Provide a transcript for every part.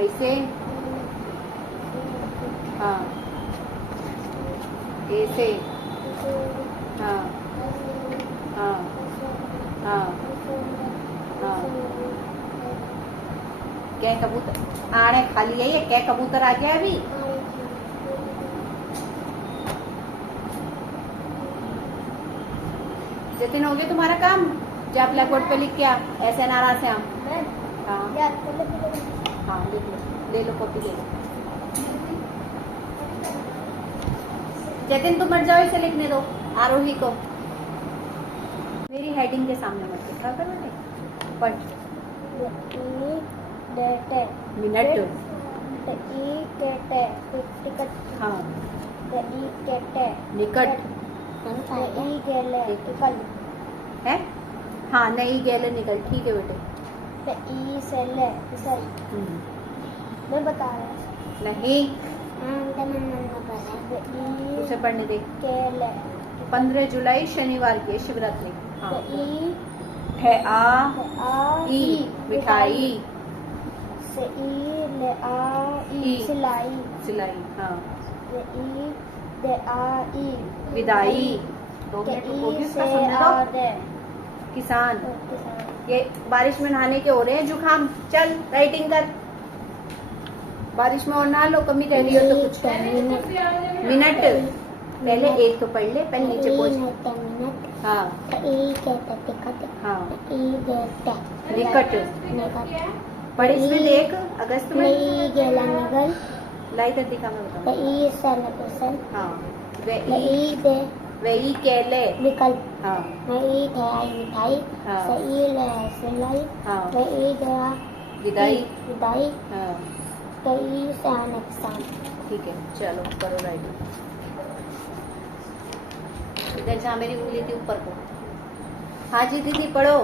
ऐसे, हाँ, ऐसे, हाँ हाँ हाँ हाँ। क्या कबूतर आने खाली है ये? क्या कबूतर आ गया अभी? जतिन हो गया तुम्हारा काम? जा ब्लैक बोर्ड पे लिख के आ, ऐसे नाराज से हम। हाँ हाँ, लिख लो, ले लो कॉपी, ले लो। जतिन तुम मत जाओ, इसे लिखने दो आरोही को। मेरी हेडिंग के सामने मत लिखा कर बेटे, पढ़। मिनट, हाँ, निकट है, हाँ, नहीं गैले निकल, ठीक है बेटे। मैं बता रहा नहीं, उसे पढ़ने दे। 15 जुलाई शनिवार की शिवरात्रि। हाँ, है आ ई मिठाई, सिलाई, सिलाई, हाँ, विदाई, 2 मिनट रुकोगी, उसका समझ लो। किसान, ये बारिश में नहाने के हो रहे हैं जुकाम, चल राइटिंग कर। बारिश में और नहा लो, कमी रह रही हो तो कुछ। मिनट, पहले एक तो पढ़ ले, पहले नीचे पहुंच। हाँ हाँ, निकट, पढ़ इसमें देख, अगस्त में लाई कर दिखा, मैं बताऊँ। हाँ, वही केले, निकल, हाँ मिठाई, हाँ सिलाई, हाँ, विदाई, हाँ, किसान। ठीक है, चलो करो राइटिंग। इधर जहाँ मेरी उंगली थी ऊपर को। हाँ जी दीदी पढ़ो,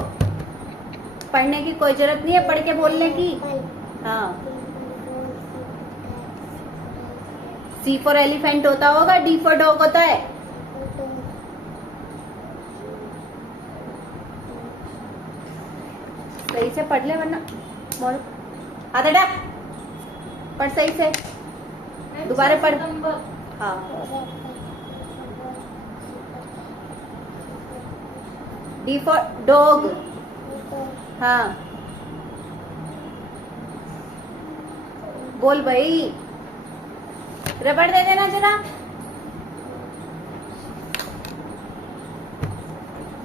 पढ़ने की कोई जरूरत नहीं है, पढ़ के बोलने की। हाँ, सी फॉर एलिफेंट होता होगा, डी फॉर डॉग होता है। सही से पढ़ ले वरना बोल। आधा डा पढ़ सही से, दोबारा पढ़। हाँ, डी फॉर डॉग, हाँ बोल भाई, रबड़ दे देना जरा,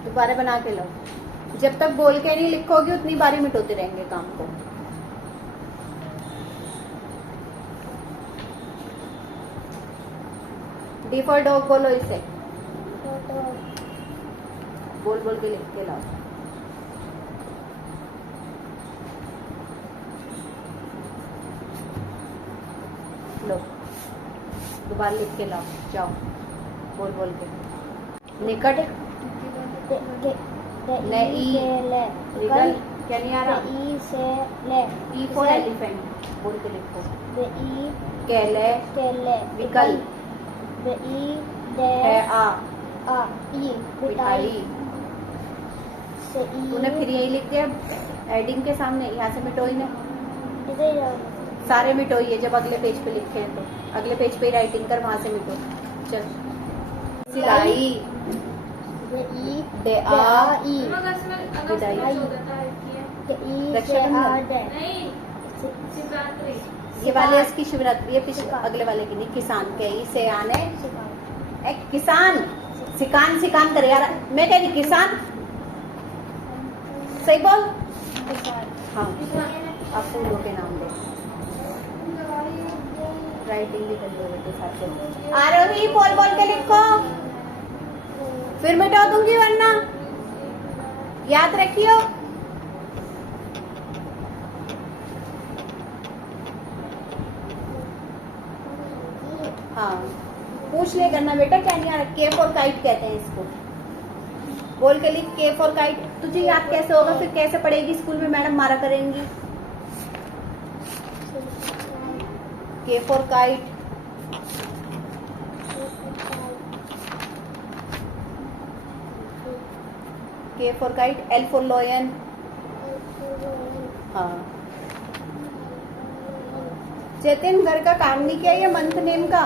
दोबारा बना के लो। जब तक बोल के नहीं लिखोगे उतनी बारी मिटोते रहेंगे काम को। डी फॉर डॉग बोलो इसे, बोल बोल के लिख के लाओ। लो, दोबारा लिख के लाओ, जाओ बोल बोल के। निकट, निकल, क्या नहीं आ रहा? ई फॉर एलिफेंट, बोल के लिखो। केले, विकल, है आ मिठाई। तूने फिर यही लिख दिया हेडिंग के सामने, यहाँ से मिटोई ने सारे मिटोइए। जब अगले पेज पे लिखे हैं तो अगले पेज पे ही राइटिंग कर, वहां से मिटो। चल, सिलाई, ये वाले इसकी शिवरात्रि है, अगले वाले की नहीं। किसान के ही से आने, किसान, सिकान सिकान करे यार, मैं कह रही किसान, सही बोल। हाँ, आप फूलों के नाम दे, राइटिंग भी कर लो के साथ। आरोही बोल बोल के लिखो, फिर मिटा दूंगी वरना, याद रखियो। हाँ, पूछ ले करना बेटा, क्या नहीं आ रहा? के फॉर काइट कहते हैं इसको, बोल के लिख। के फॉर काइट तुझे याद कैसे होगा? फिर कैसे पढ़ेगी स्कूल में, मैडम मारा करेंगी। के फॉर काइट, के for kite, L for lion, हाँ, जतिन घर का काम नहीं किया, ये मंथ नेम का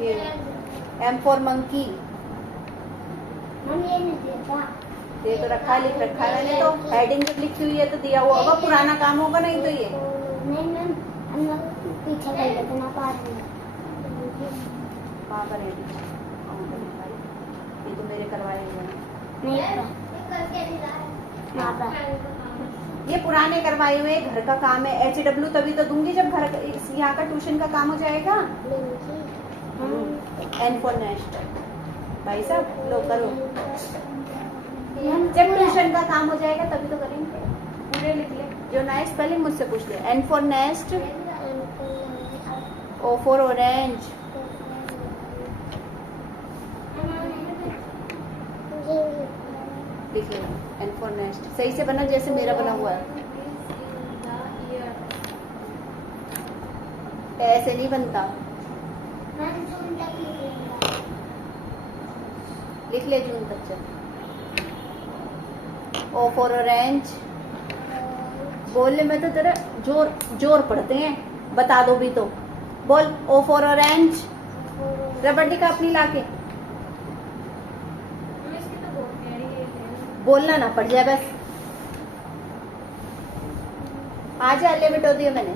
ये M फॉर मंकी मम्मी ये नहीं देता। ये तो रखा, लिख रखा है मैंने, तो हेडिंग जब लिखी हुई है तो दिया हुआ होगा, पुराना काम होगा नहीं तो ये नहीं मैम, हम लोग पीछे कर लेते ना पास में। वहाँ पर हेडिंग ये तो मेरे करवाए हुए हैं, नहीं वहाँ पर ये पुराने करवाए हुए घर का काम है। HW तभी तो दूंगी जब घर यहाँ का ट्यूशन का काम हो जाएगा। N फॉर नेस्ट भाई साहब लो करो, जब ट्यूशन का काम हो जाएगा तभी तो करेंगे। पूरे लिख ले, जो नया स्पेलिंग मुझसे पूछ ले। N for nest, O for orange, लिख ले N फॉर नेस्ट, सही से बना जैसे मेरा बना हुआ है, ऐसे नहीं बनता। लिख ले जून तक चल। O फॉर ऑरेंज, बोलने में तो तेरा जोर जोर पड़ते हैं, बता दो भी तो बोल। O फॉर ऑरेंज, रबड़ दिखा अपनी लाके, बोलना ना पड़ जाए बस। आ जा, ले बिठो दिया मैंने।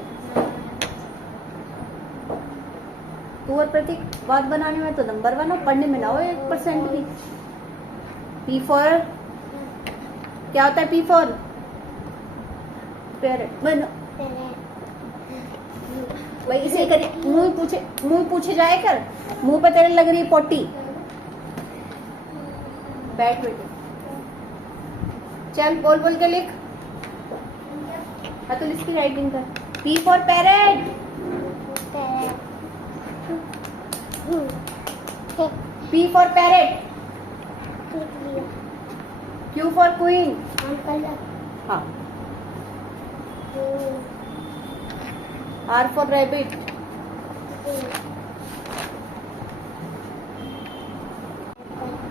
तू और प्रतीक बात बनाने में तो नंबर 1 हो, पढ़ने में ना हो 1% भी। P फॉर क्या होता है? P फॉर पेरेंट बनो, वही इसे करी। मुंह पूछे जाए कर, मुंह पे तेरे लग रही पोटी। बैठ बेटे, चल बोल बोल के लिख। अतुल इसकी राइटिंग कर। P for parrot, P for parrot, Q for queen, हाँ, R फॉर रैबिट,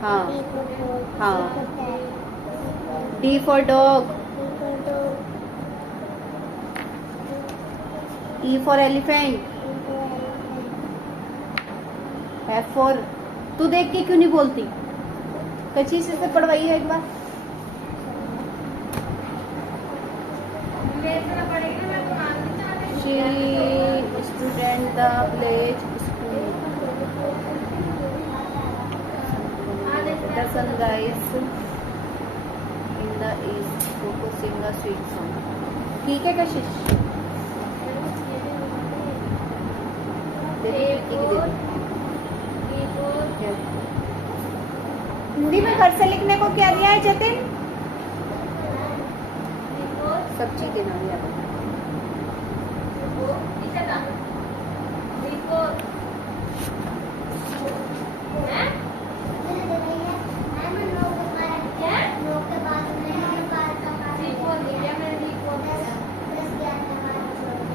हाँ हाँ, D for dog, E for elephant, F for, तू देख के क्यों नहीं बोलती? कच्ची से पढ़वाई है एक बार। Student the pledge school sunrise in the east to sing a sweet song. ठीक है कशिश, हिंदी में घर से लिखने को क्या दिया है जतिन? सब्जी के नाम याद है।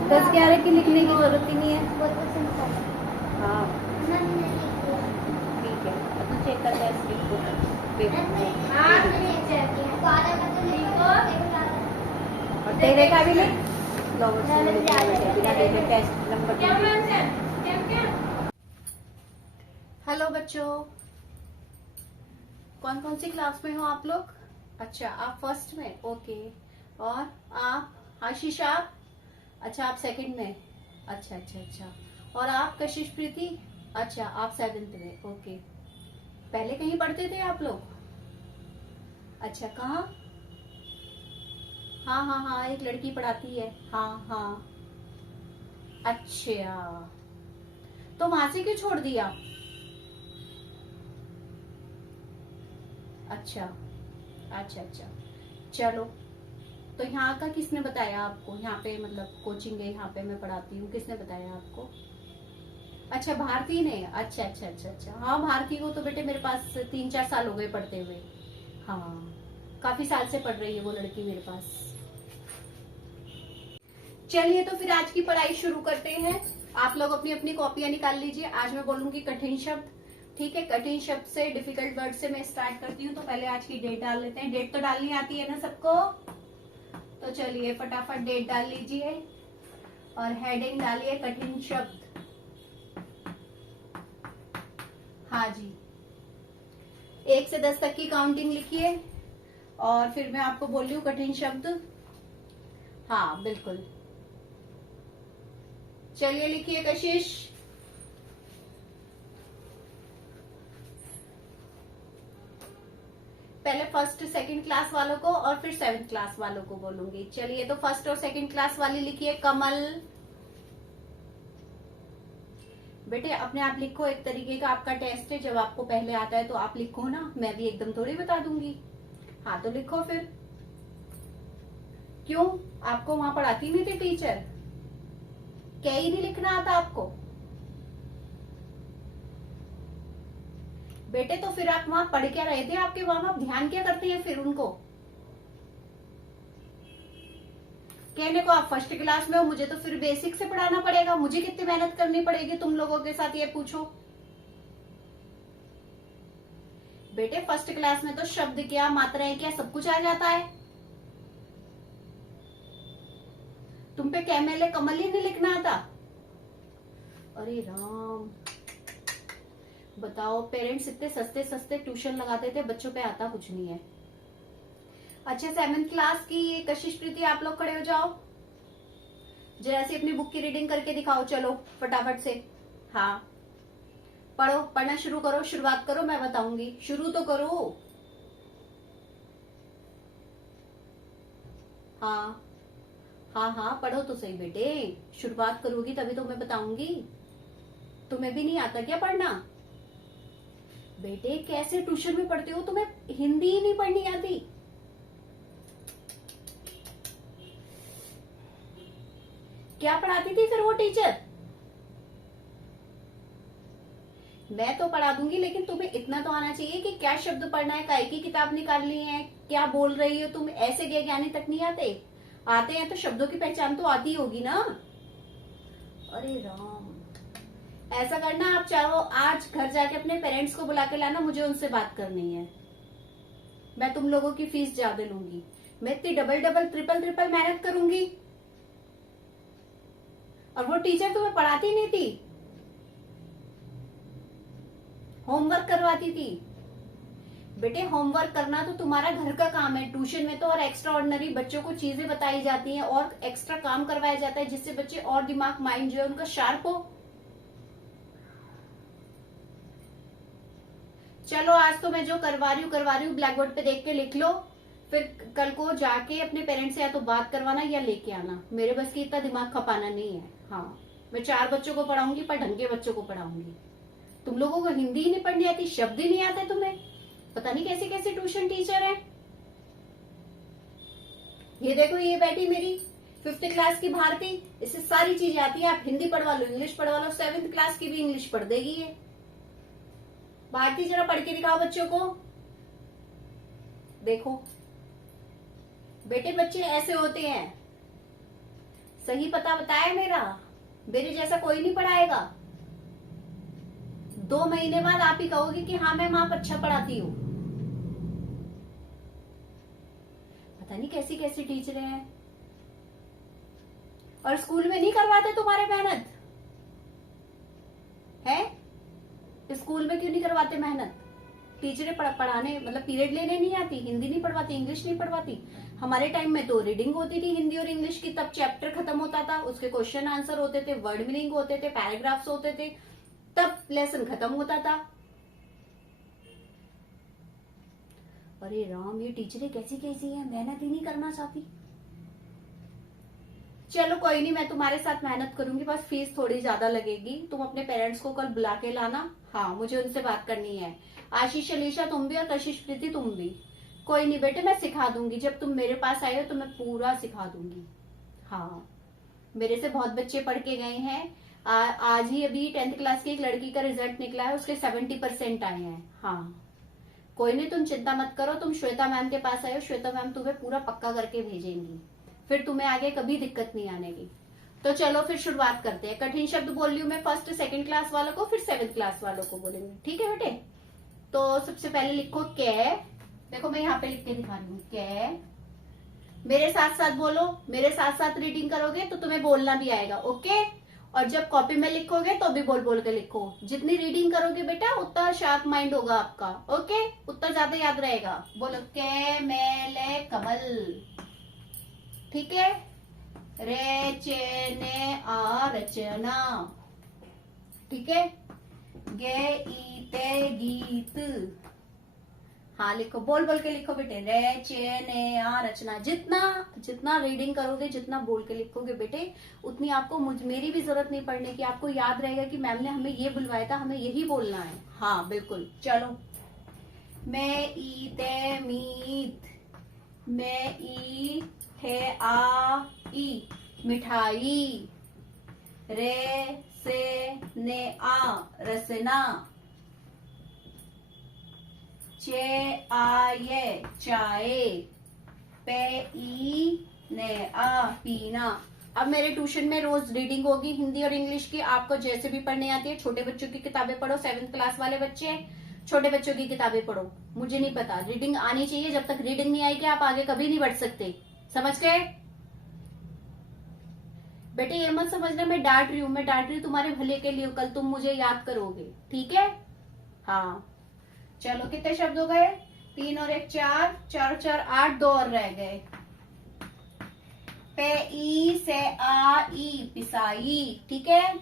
दस 11 की लिखने की जरूरत ही नहीं है। हाँ ठीक है, अब तू चेक कर ले स्क्रिप्ट और तेरे का भी लिख। हेलो बच्चों, कौन कौन सी क्लास में हो आप लोग? अच्छा आप फर्स्ट में, ओके। और आप आशीष, आप अच्छा आप सेकंड में, अच्छा अच्छा अच्छा। और आप कशिश प्रीति, अच्छा आप 7th में, ओके। पहले कहीं पढ़ते थे आप लोग? अच्छा कहाँ? हाँ हाँ हाँ, एक लड़की पढ़ाती है, हाँ हाँ। अच्छा तो वहां से क्यों छोड़ दिया? अच्छा अच्छा अच्छा, चलो। तो यहाँ का किसने बताया आपको? यहाँ पे मतलब कोचिंग है, यहाँ पे मैं पढ़ाती हूँ, किसने बताया आपको? अच्छा भारती ने, अच्छा अच्छा अच्छा अच्छा। हाँ भारती को तो बेटे मेरे पास 3-4 साल हो गए पढ़ते हुए। हाँ काफी साल से पढ़ रही है वो लड़की मेरे पास। चलिए तो फिर आज की पढ़ाई शुरू करते हैं। आप लोग अपनी अपनी कॉपियां निकाल लीजिए। आज मैं बोलूंगी कठिन शब्द, ठीक है? कठिन शब्द से, डिफिकल्ट वर्ड से मैं स्टार्ट करती हूँ। तो पहले आज की डेट डाल लेते हैं। डेट तो डालनी आती है ना सबको? तो चलिए फटाफट डेट डाल लीजिए और हेडिंग डालिए कठिन शब्द। हाँ जी, 1 से 10 तक की काउंटिंग लिखिए और फिर मैं आपको बोल रही हूँ कठिन शब्द। हाँ बिल्कुल, चलिए लिखिए कशिश। पहले फर्स्ट सेकंड क्लास वालों को और फिर 7th क्लास वालों को बोलूंगी। चलिए तो फर्स्ट और सेकंड क्लास वाली लिखिए कमल। बेटे अपने आप लिखो, एक तरीके का आपका टेस्ट है, जब आपको पहले आता है तो आप लिखो ना, मैं भी एकदम थोड़ी बता दूंगी। हाँ तो लिखो फिर। क्यों, आपको वहां पढ़ाती नहीं थी टीचर? क्या ही नहीं लिखना आता आपको? बेटे तो फिर आप वहां पढ़ क्या रहे थे? आपके वहां आप ध्यान क्या करते हैं फिर उनको? कहने को आप फर्स्ट क्लास में हो, मुझे तो फिर बेसिक से पढ़ाना पड़ेगा। मुझे कितनी मेहनत करनी पड़ेगी तुम लोगों के साथ, ये पूछो। बेटे फर्स्ट क्लास में तो शब्द क्या, मात्राएं क्या, सब कुछ आ जाता है। तुम पे कैमेले कमल ही नहीं लिखना आता? अरे राम, बताओ, पेरेंट्स इतने सस्ते सस्ते ट्यूशन लगाते थे, बच्चों पे आता कुछ नहीं है। अच्छा 7th क्लास की कशिश प्रीति, आप लोग खड़े हो जाओ, जरा सी अपनी बुक की रीडिंग करके दिखाओ। चलो फटाफट से। हाँ पढ़ो, पढ़ना शुरू करो, शुरुआत करो, मैं बताऊंगी। शुरू तो करो। हाँ हाँ हाँ पढ़ो तो सही बेटे, शुरुआत करोगी तभी तो मैं बताऊंगी। तुम्हें भी नहीं आता क्या पढ़ना? बेटे कैसे ट्यूशन में पढ़ते हो, तुम्हें हिंदी ही नहीं पढ़नी आती? क्या पढ़ाती थी फिर वो टीचर? मैं तो पढ़ा दूंगी, लेकिन तुम्हें इतना तो आना चाहिए कि क्या शब्द पढ़ना है, काय की किताब निकालनी है, क्या बोल रही हो तुम। ऐसे ज्ञानी तक नहीं आते? आते हैं तो शब्दों की पहचान तो आती होगी ना। अरे राम, ऐसा करना आप चाहो आज घर जाके अपने पेरेंट्स को बुला के लाना, मुझे उनसे बात करनी है। मैं तुम लोगों की फीस ज्यादा लूंगी, मैं इतनी डबल डबल ट्रिपल ट्रिपल मेहनत करूंगी, और वो टीचर तुम्हें पढ़ाती नहीं थी, होमवर्क करवाती थी। बेटे होमवर्क करना तो तुम्हारा घर का काम है, ट्यूशन में तो और एक्स्ट्रा ऑर्डिनरी बच्चों को चीजें बताई जाती हैं और एक्स्ट्रा काम करवाया जाता है, जिससे बच्चे और दिमाग माइंड जो है उनका शार्प हो। चलो आज तो मैं जो करवा रही हूँ ब्लैक बोर्ड पे देख के लिख लो, फिर कल को जाके अपने पेरेंट्स से या तो बात करवाना या लेके आना। मेरे बस की इतना दिमाग खपाना नहीं है। हाँ मैं 4 बच्चों को पढ़ाऊंगी, पर ढंग के बच्चों को पढ़ाऊंगी। तुम लोगों को हिंदी ही नहीं पढ़नी आती, शब्द ही नहीं आते तुम्हें, पता नहीं कैसे कैसे ट्यूशन टीचर है। ये देखो ये बैठी मेरी 5th क्लास की भारती, इससे सारी चीजें आती है। आप हिंदी पढ़वा लो, इंग्लिश पढ़वा लो, 7th क्लास की भी इंग्लिश पढ़ देगी ये। भारती जरा पढ़ के दिखाओ बच्चों को। देखो बेटे बच्चे ऐसे होते हैं, सही पता बताया मेरे जैसा कोई नहीं पढ़ाएगा। 2 महीने बाद आप ही कहोगे कि हाँ मैम आप अच्छा पढ़ाती हो। पता नहीं कैसी कैसी टीचर हैं, और स्कूल में नहीं करवाते तुम्हारे मेहनत है? स्कूल में क्यों नहीं करवाते मेहनत? टीचरें पढ़ाने मतलब पीरियड लेने नहीं आती, हिंदी नहीं पढ़वाती, इंग्लिश नहीं पढ़वाती। हमारे टाइम में तो रीडिंग होती थी हिंदी और इंग्लिश की, तब चैप्टर खत्म होता था, उसके क्वेश्चन आंसर होते थे, वर्ड मीनिंग होते थे, पैराग्राफ्स होते थे, तब लेसन खत्म होता था। अरे राम, ये टीचरें कैसी कैसी हैं, मेहनत ही नहीं करना चाहती। चलो कोई नहीं, मैं तुम्हारे साथ मेहनत करूंगी, बस फीस थोड़ी ज्यादा लगेगी। तुम अपने पेरेंट्स को कल बुला के लाना। हाँ मुझे उनसे बात करनी है। आशीष अलीशा तुम भी, और कशिश प्रीति तुम भी। कोई नहीं बेटे, मैं सिखा दूंगी, जब तुम मेरे पास आए हो तो मैं पूरा सिखा दूंगी। हाँ मेरे से बहुत बच्चे पढ़ के गए हैं। आज ही अभी 10th क्लास की एक लड़की का रिजल्ट निकला है, उसके 70% आए हैं। हाँ कोई नहीं, तुम चिंता मत करो, तुम श्वेता मैम के पास आए हो, श्वेता मैम तुम्हें पूरा पक्का करके भेजेंगी, फिर तुम्हें आगे कभी दिक्कत नहीं आनेगी। तो चलो फिर शुरुआत करते हैं। कठिन शब्द बोल रही हूँ मैं फर्स्ट 2nd क्लास वालों को, फिर 7th क्लास वालों को बोलेंगे, ठीक है बेटे? तो सबसे पहले लिखो कै। देखो मैं यहाँ पे लिख के दिखा रही हूँ, कै मेरे साथ साथ बोलो, मेरे साथ साथ रीडिंग करोगे तो तुम्हें बोलना भी आएगा, ओके। और जब कॉपी में लिखोगे तो भी बोल बोल के लिखो। जितनी रीडिंग करोगे बेटा उतना शार्प माइंड होगा आपका, ओके, उतना ज्यादा याद रहेगा। बोलो के मेले कमल, ठीक है। रे चे ने आ रचना, ठीक है। गे ईते गीत, हाँ लिखो, बोल बोल के लिखो बेटे। रे चे ने आ रचना। जितना जितना रीडिंग करोगे, जितना बोल के लिखोगे बेटे, उतनी आपको मेरी भी जरूरत नहीं पड़ने की। आपको याद रहेगा कि मैम ने हमें ये बुलवाया था, हमें यही बोलना है। हाँ बिल्कुल। चलो, मैं ईते मीत, मैं ई थे आ ई मिठाई। रे से ने आ रसना। चे आये चाय। पे ई ने आ पीना। अब मेरे ट्यूशन में रोज रीडिंग होगी हिंदी और इंग्लिश की। आपको जैसे भी पढ़ने आती है, छोटे बच्चों की किताबें पढ़ो, 7th क्लास वाले बच्चे छोटे बच्चों की किताबें पढ़ो। मुझे नहीं पता, रीडिंग आनी चाहिए। जब तक रीडिंग नहीं आएगी आप आगे कभी नहीं बढ़ सकते, समझ गए बेटे। ये मत समझना मैं डांट रही हूँ, मैं डांट रही हूँ तुम्हारे भले के लिए। कल तुम मुझे याद करोगे, ठीक है। हाँ चलो, कितने शब्द हो गए? 3 और 1 4, 4 4 8, 2 और रह गए। पे ई से आ ई पिसाई, ठीक है।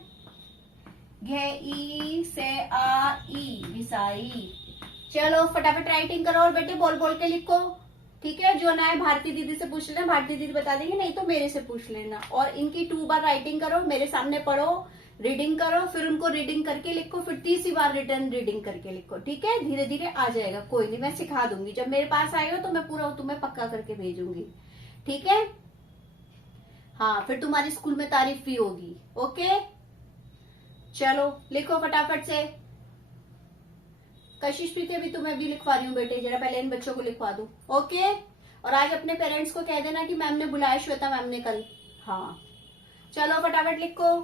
घे ई से आ ई विसाई। चलो फटाफट राइटिंग करो और बेटे बोल बोल के लिखो, ठीक है। जो ना है भारती दीदी से पूछ लेना, भारती दीदी बता देंगे, नहीं तो मेरे से पूछ लेना। और इनकी 2 बार राइटिंग करो, मेरे सामने पढ़ो, रीडिंग करो, फिर उनको रीडिंग करके लिखो, फिर तीसरी बार रिटर्न रीडिंग करके लिखो, ठीक है। धीरे धीरे आ जाएगा, कोई नहीं, मैं सिखा दूंगी। जब मेरे पास आए हो तो मैं पूरा तुम्हें पक्का करके भेजूंगी, ठीक है। हाँ, फिर तुम्हारी स्कूल में तारीफ भी होगी, ओके। चलो लिखो फटाफट से। कशिश भी थे, अभी तुम्हें भी लिखवा रही हूँ बेटे, जरा पहले इन बच्चों को लिखवा दूं, ओके। और आज अपने पेरेंट्स को कह देना कि मैम ने बुलाया, श्वेता मैम ने कल। हाँ चलो फटाफट लिखो।